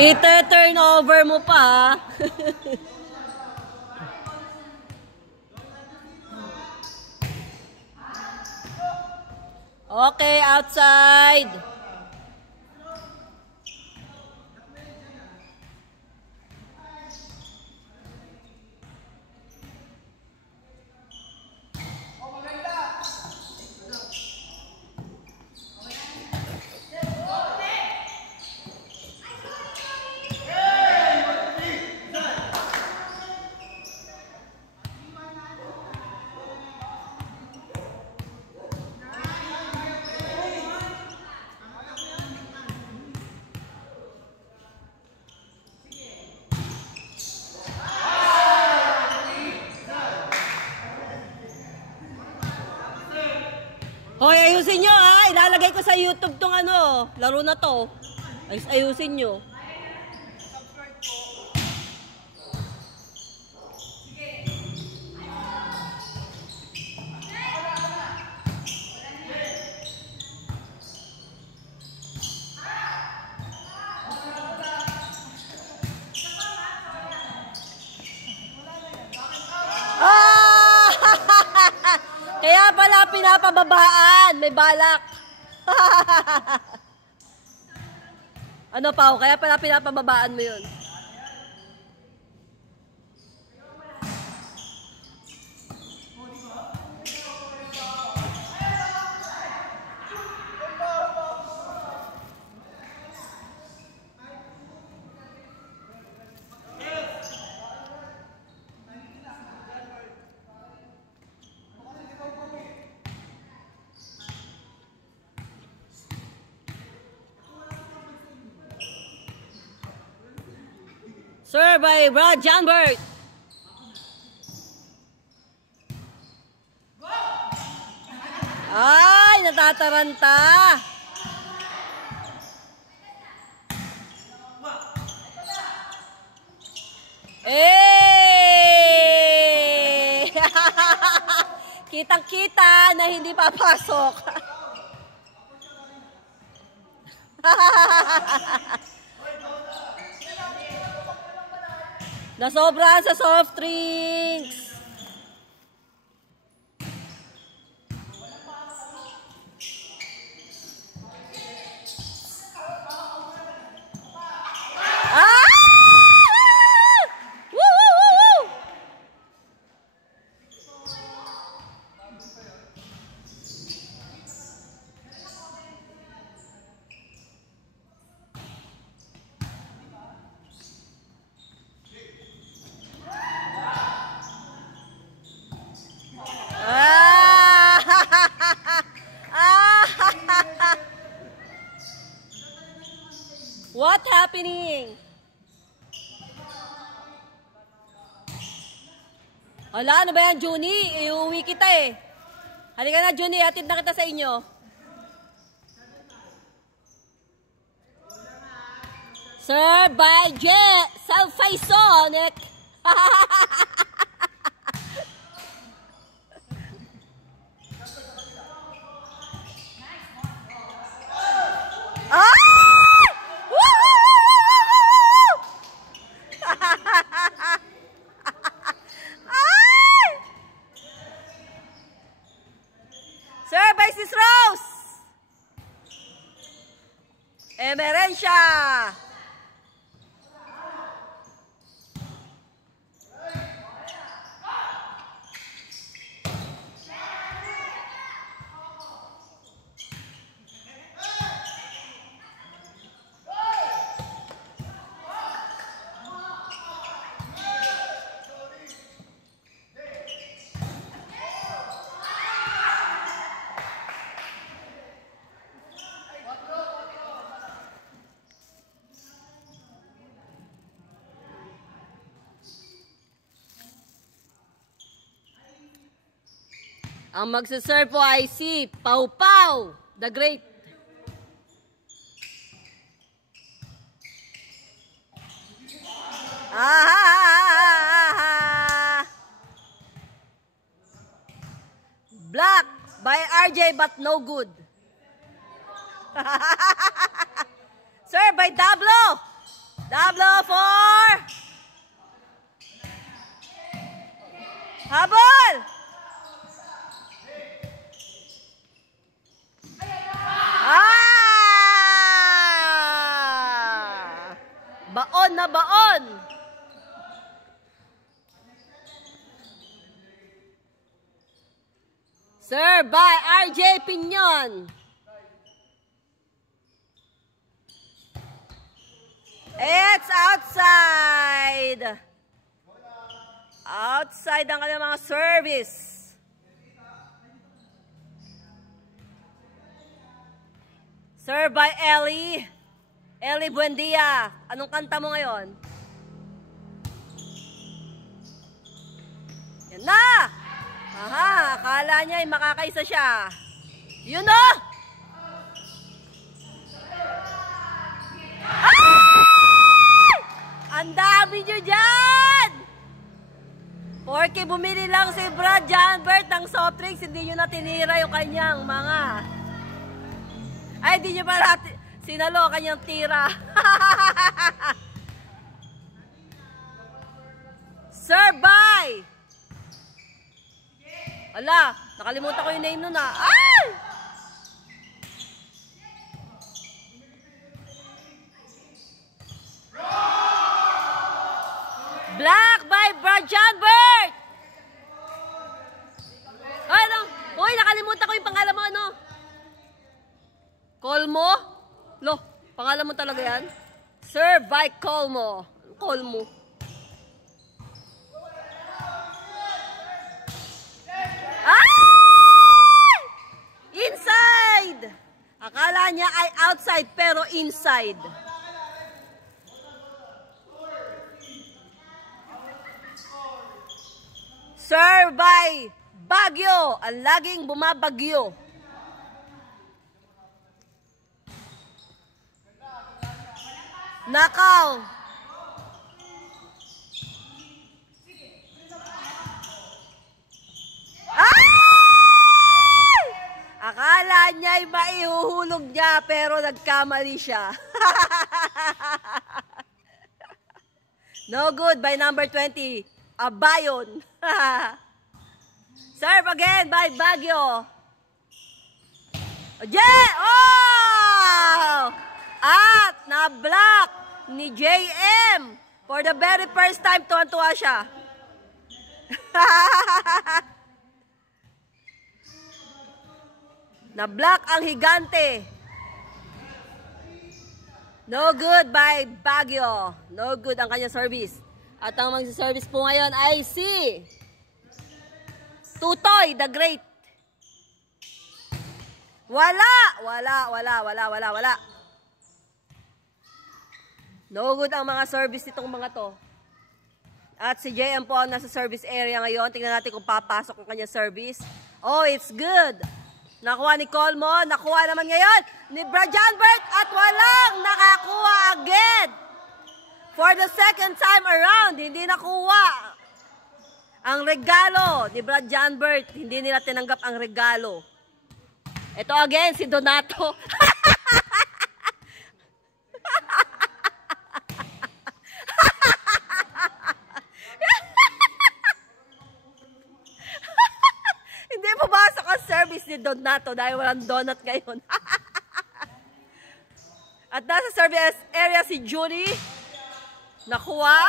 Ite-turn over mo pa. Okay, outside. Hoy, ayusin nyo ha. Ilalagay ko sa YouTube tong ano, laro na to. Ayusin nyo. Kaya pala pinapababaan, may balak. Ano Pao? Kaya pala pinapababaan mo yun. Sir by Brad Janbert. Ay, natataranta. Eh! Kitang-kita na hindi papasok. Nasobra sa soft drinks. What happening? Hala, ano ba yan, Juni? Iuwi kita eh. Halika na, Juni. Hatid na kita sa inyo. Sir by Selfie Sonic. Sir by Sis Rose. Emerencia. Ang magsaserve po ay si Pau Pau, the Great. Black by RJ but no good. Sir by Dablo. Double four. Habol! Baon na baon! Serve by RJ Piñon. It's outside. Outside ang kanilang mga service. Serve by Ellie. Ellie Buendia. Anong kanta mo ngayon? Yan na! Aha, akala niya ay makakaisa siya. Yun o! Ang dami nyo dyan! Porque bumili lang si Brad Janbert ng soft drinks, hindi nyo na tinira yung kanyang mga... Ay, hindi nyo pala sinalo kanyang tira. Serve by! Ala, nakalimutan ko yung name nun ah. Ay! Black by Brad Janbert! Ay, no. Uy, nakalimutan ko yung pangalan mo, ano? Colmo? Lo, pangalan mo talaga yan? Serve by Colmo. Colmo. Ay! Inside! Akala niya ay outside pero inside. Serve by Baguio. Ang laging bumabagyo. Nakaw. Ay! Akala niya ay maihuhulog niya pero nagkamali siya. No good by number 20. Abayon. Serve again by Baguio. Yeah! Oh! At na-block ni JM. For the very first time, tuwan-tuwa siya. Na-block ang higante. No good by Baguio. No good ang kanyang service. At ang magsiservice po ngayon ay si Tutoy the Great. Wala! No good ang mga service nitong mga to. At si JM po ang nasa service area ngayon. Tingnan natin kung papasok ang kanyang service. Oh, it's good. Nakuha ni Colmo. Nakuha naman ngayon ni Brad Janbert. At walang nakakuha agad. For the second time around, hindi nakuha ang regalo ni Brad Janbert. Hindi nila tinanggap ang regalo. Ito again, si Donato. Hindi pumasok ang service ni Donato dahil walang donut ngayon. At nasa service area si Judy. Nakuha.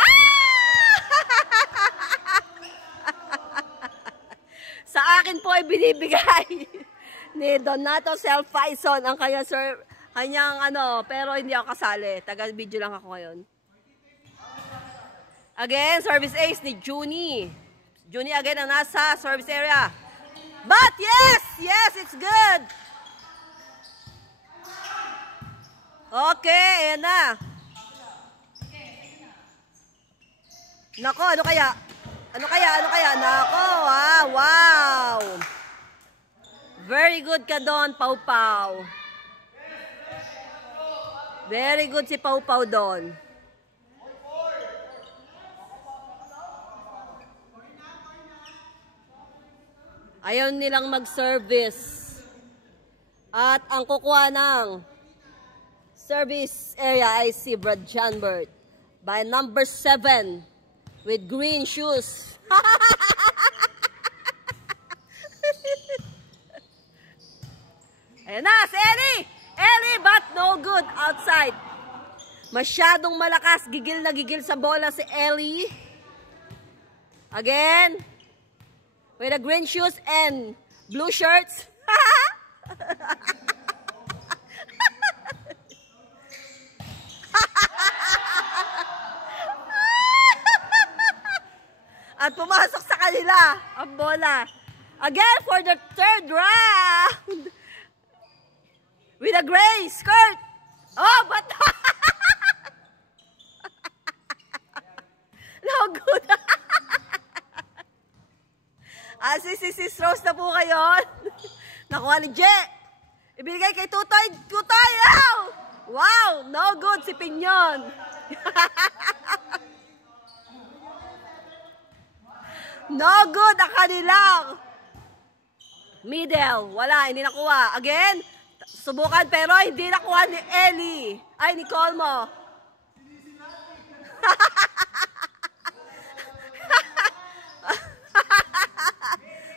Sa akin po ay binibigay ni Donato Selfaison ang kanyang ano, pero hindi ako kasali. Taga-video lang ako ngayon. Again, service ace ni Junie. Junie again ang nasa service area. But yes, it's good. Okay, ayan na. Nako, ano kaya? Nako, wow. Very good ka doon, Pau Pau. Very good si Pau Pau doon. Ayaw nilang mag-service. At ang kukuha ng service area ay si Brad Janbert. by number 7 with green shoes. Ayan na, si Ellie! Ellie, but no good outside. Masyadong malakas, gigil na gigil sa bola si Ellie. Again, with the green shoes and blue shirts. At pumasok sa kanila ang bola. Again for the third round. With a gray skirt. Oh, but no good. Si Rose na po kayo. Nakuha ni Je. Ibigay kay Tutoy. Tutoy! Oh! Wow! No good si Pinyon. No good ang kanilang middle. Wala, hindi nakuha. Again, subukan pero hindi nakuha ni Ellie. Ay, ni Colmo.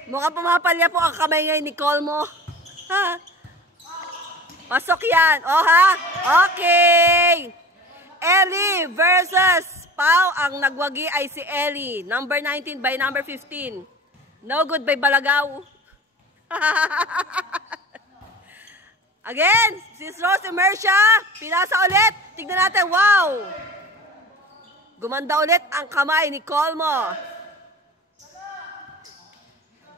Mukhang pumapalya po ang kamay ngayon ni Colmo. Pasok yan. Oh ha? Okay. Ellie versus Pau. Ang nagwagi ay si Ellie. Number 19 by number 15. No good by Balagaw. Again, si Rose Emersia. Pinasa ulit. Tignan natin. Wow. Gumanda ulit ang kamay ni Colmo.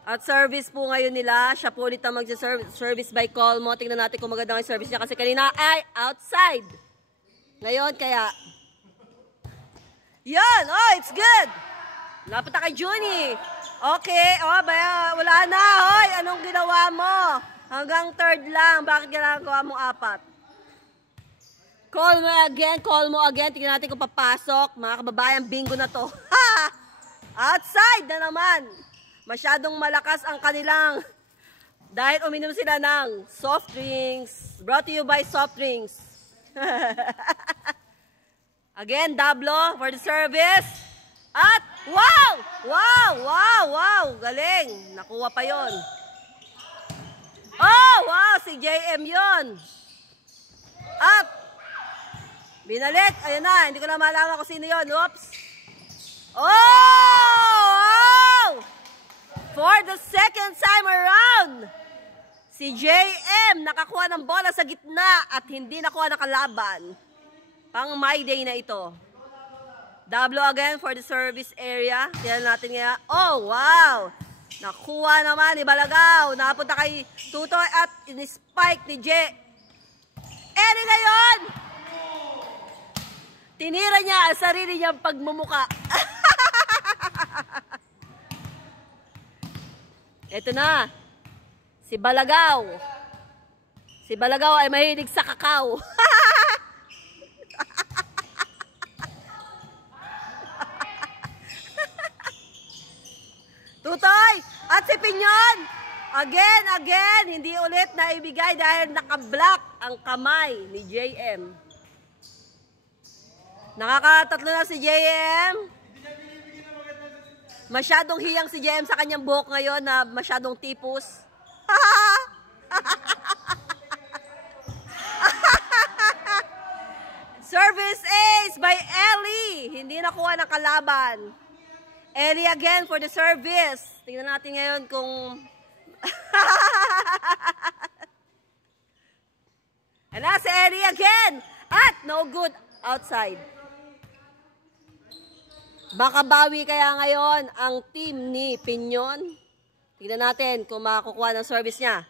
At service po ngayon nila. Siya po ulit ang mag-service by Colmo. Tingnan natin kung maganda ang service niya. Kasi kanina ay outside. Ngayon kaya. Yan. Oh, it's good. Lapit na kay Junie. Okay. Oh, wala na. Hoy, anong ginawa mo? Hanggang third lang. Bakit ginagawa mo 4? Colmo again. Colmo again. Tingnan natin kung papasok. Mga kababayan, bingo na to. Outside na naman. Masyadong malakas ang kanilang dahil uminom sila ng soft drinks. Brought to you by soft drinks. Again, Dablo for the service. At wow! Wow! Wow! Wow! Galing! Nakuha pa yon. Oh! Wow! Si JM yon. At binalik. Ayun na. Hindi ko na malaman kung sino yon. Oops. Oh! For the second time around, si JM nakakuha ng bola sa gitna at hindi nakuha ng kalaban. Pang my day na ito. Dablo again for the service area. Tingnan natin nga. Oh, wow! Nakuha naman ni Balagaw. Napunta kay Tutoy at in-spike ni J. Eri ngayon! Tinira niya ang sarili niyang pagmumuka. Ito na, si Balagaw. Si Balagaw ay mahilig sa kakao. Tutoy! At si Pinyon! Again, hindi ulit na ibigay dahil nakablock ang kamay ni JM. Nakakatatlo na si JM. Masyadong hiyang si JM sa kanyang buhok ngayon na masyadong tipos. Service ace by Ellie. Hindi nakuha ng kalaban. Ellie again for the service. Tingnan natin ngayon kung... And na si Ellie again. At no good outside. Baka bawi kaya ngayon ang team ni Pinyon. Tignan natin kung makakukuha ng service niya.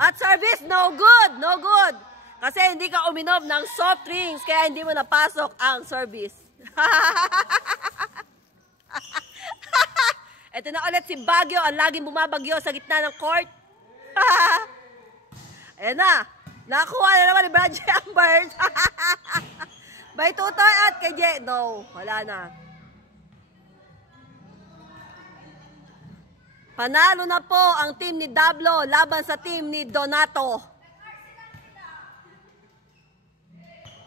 At service, no good, no good. Kasi hindi ka uminom ng soft drinks, kaya hindi mo napasok ang service. Ito na ulit si Baguio, ang laging bumabagyo sa gitna ng court. Ayan na, nakuha na naman ni Brad Chambers. By Tutoy at kay J. No, wala na. Panalo na po ang team ni Dablo laban sa team ni Donato.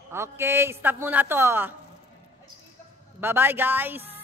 Okay, stop muna to. Bye-bye guys!